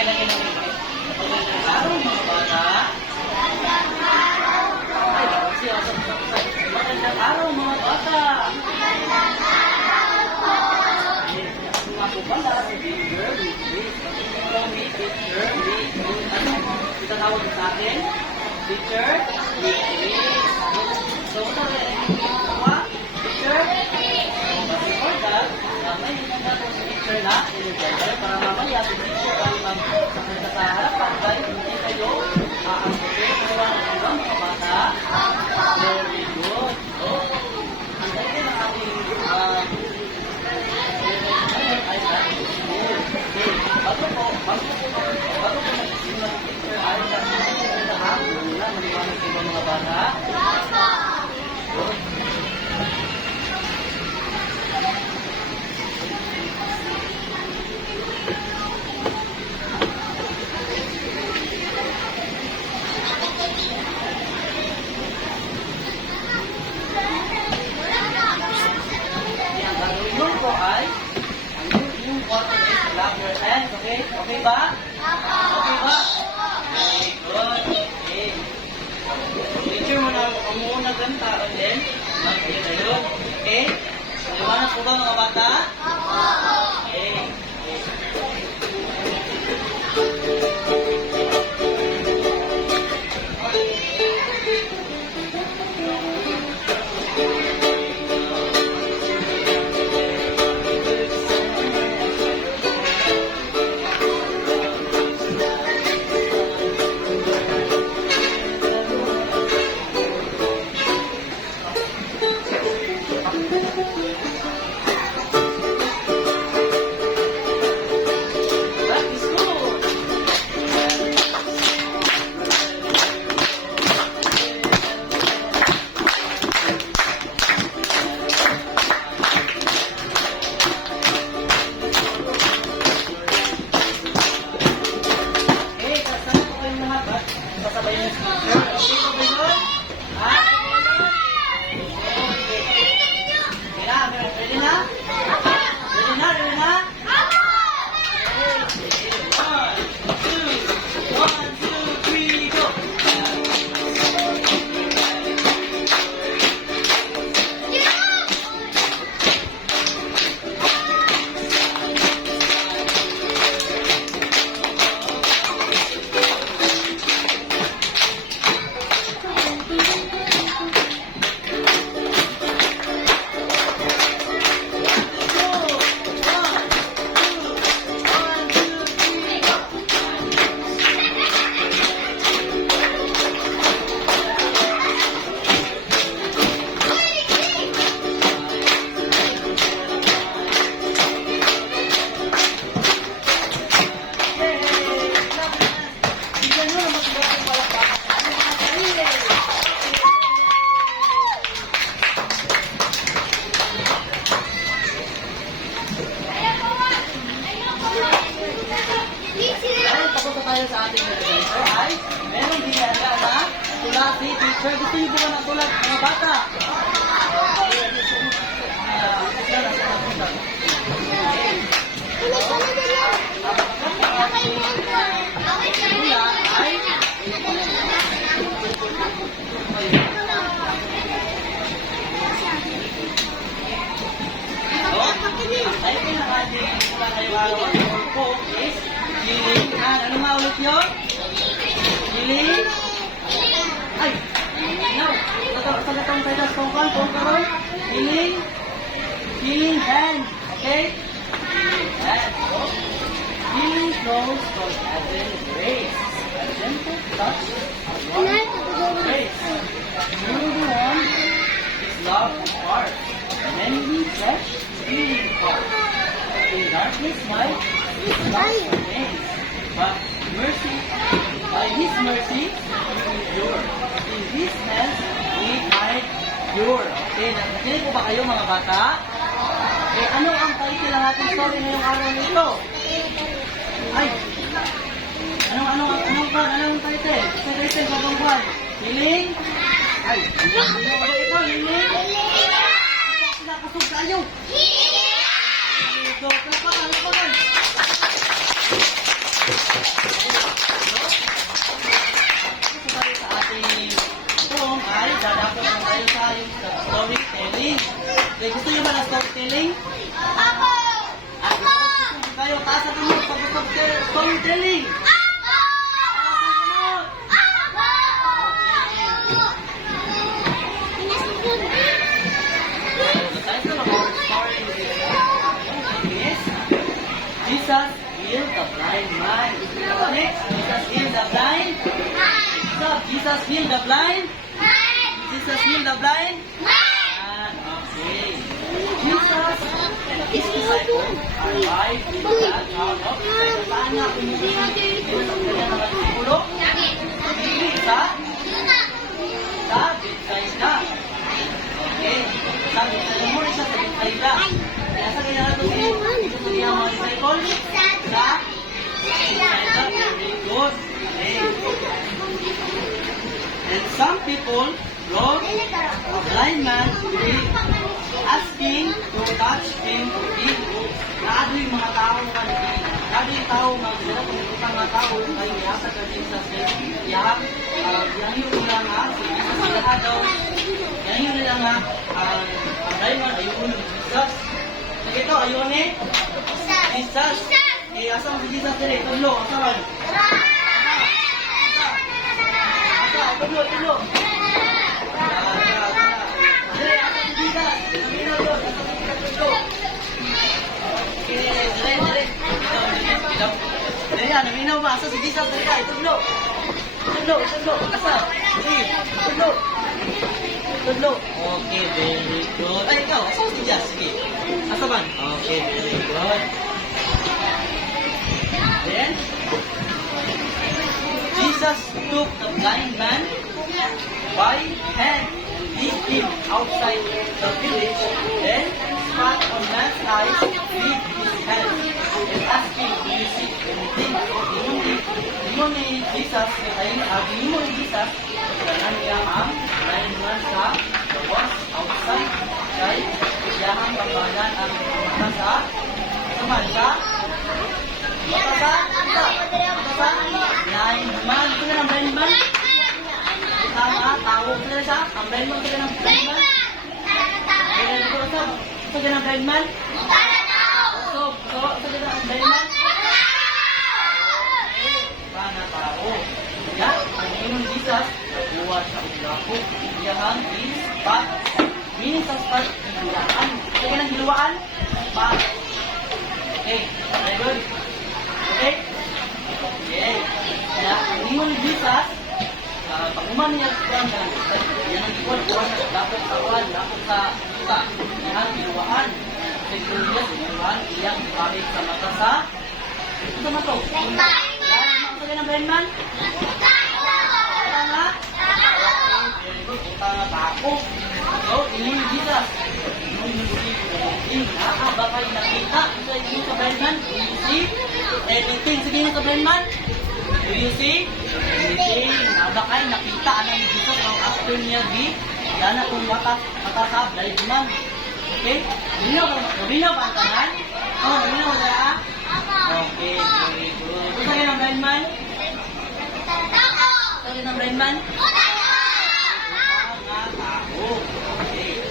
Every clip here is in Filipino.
araw mga bata. Magandang araw mga bata. Mga kubala, si teacher, ito tawag sa akin, teacher, so ito rin, teacher, before that, may nagkakato sa teacher na, para mamaya, si teacher ay magkakita sa harapan, dahil hindi kayo, ang professor ng mga bata, very good. So, ang dahil ng ating, bago po mag-simula ng teacher, ay sabihin na hapon na maliwanag ko ba mga bata? Ang gagawin mo po ay yung water is clap your hands, okay? Okay ba? Okay ba? Very good. Okay. Teacher mo na muna ganta and then mag-tayo. Okay? Maliwanag po ba mga bata? Okay. Pasabay yung speaker. Okay po ba yun? Ha? Ready na? Ready na? Ready na? One, two, three, go! Papunta tayo sa ating organizer ay meron din yan na tulad ni teacher. Gusto niyo ba ng tulad mga bata? Ay, pinakating pagkailangan po is giling. Ano nga ulit yun? Giling? Ay! No! Sa gatong tayo sa tongkol. Giling? Giling hand. Okay? Giling hand. Giling flows from heaven grace. A gentle touch of love grace. Moving on is love and heart. Many fresh healing heart. In darkness light is light remains. But mercy, by His mercy, we endure. In His hands, we hide pure. Okay, nakikinig po ba kayo mga bata? Eh, ano ang title ng ating story ngayong araw nito? Ay! Anong title? Sa title sa bangkwan? Hiling? Ay! Ano ba ito? Hiling? Nakasog tayo! Hiling! Ito, kapag! storytelling? At gusto kayo, taas at tumulong pag gusto storytelling. Jesus healed the blind man. Next, Jesus healed the blind. Stop. Jesus healed the blind. Jesus healed the blind. Man. Okay. Jesus and his disciples arrived in that town of Bethania. Sa Bethsaida. Okay. Sa Bethsaida mo rin siya sa Bethsaida. Kaya sa kanya na ito sa niya mga disciples sa Bethsaida. Very good. Okay. And some people brought a blind man to him, asking to touch him to heal. Naado yung mga tao naado yung tao sila pumutang mga tao ay iyasa ka Jesus yang yun nila nga si Jesus sila daw yang yun nila nga ang blind man ayun Jesus. Ito, ayun eh. Jesus. Eh, asang si Jesus dili? Tudlo, asaman. Tudlo. Dili, asang si Jesus. Naminaw doon, asang si Jesus tudlo. Okay, dili. Dili, naminaw ba? Asang si Jesus dili ka? Tudlo. Asa? Dili, tudlo. Okay, very good. Ay, ikaw, asang si Jesus? Sige. Asaman? Okay, very good. Then, Jesus took the blind man by hand, lead him outside the village, then spat on man's eyes with his hand, and asked him, do you see anything? Gingon ni Jesus, gingon ni Jesus, kanan niya ang blind man sa gawas outside, kay iyahang pagbalan ang mata sa saman sa blind man. Ito na ng blind man? Tama, tawag ko na siya. Ang blind man, ito na ng blind man? Ito na ng blind man? So, ito na ng blind man? Panatao. Yan, ang inyong Jesus, nagbuhat sa ulako. Iyahang ispat. Meaning sa spat, hiluwaan. Ito ka ng hiluwaan? Spat. Okay, very good. Okay? Okay. Kaya, hindi mo ni Jesus, pag umano niya kuwan ka, yan ang kuwan na dapat sa kuwan, dapat sa iba. Yan ang hiluwaan. Kasi kung niya, hiluwaan, iyang pabig sa mata sa ito sa mato. Yan, ang sabi ng blind man? Ito nga? Very good. Ito nga tako. So, hindi ni Jesus. Ba kayo nakita? Ito ay sa blind man? Do you see anything? Sige nga sa blind man? Do you see anything? Ba kayo nakita? Ano ni Jesus ang after niya di? Yan na kung mata sa blind man. Okay? Nabinaw ba ang tanan? Oo, nabinaw ba? Okay, very good. Ito sa'yo ng blind man? Sa'yo ng blind man? Okay.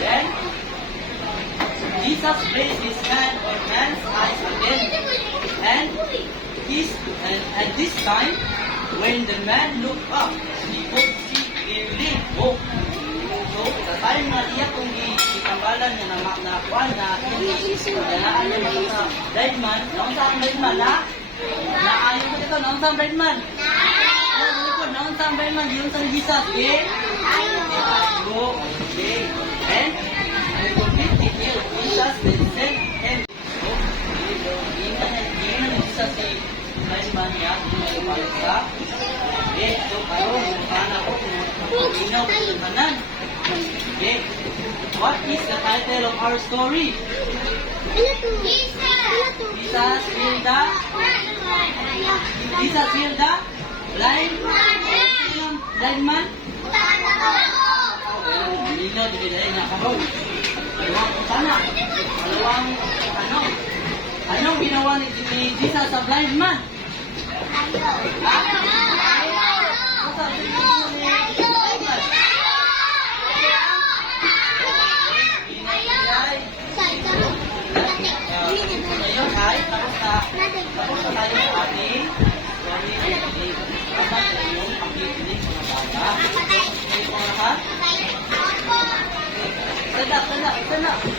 Then, Jesus raised his hand on man's eyes again, and this time, when the man looked up, he could see clearly. Oh, so sa time na iya kung ikambalan niya na nakuan na pagdanaan niya mga sa blind man, naon sa ang blind man ha? Naayon ko dito, naon sa ang blind man? Naon sa ang blind man? Yun sa Jesus, okay? Go, okay. And completely healed Jesus then sent him. Hindi na Jesus si blind man niya, balik sa okay, so karoon, sana ko kung inaw ko sa kanan. Okay, what is the title of our story? Jesus healed the blind man? Hindi dahil nakaroon. Sana, anong ginawa ni Jesus sa blind man? Tapos na tayo sa ating paninig. Dapat na yung pakikinig sa mga bata. Okay po lahat? Stand up, stand up, stand up.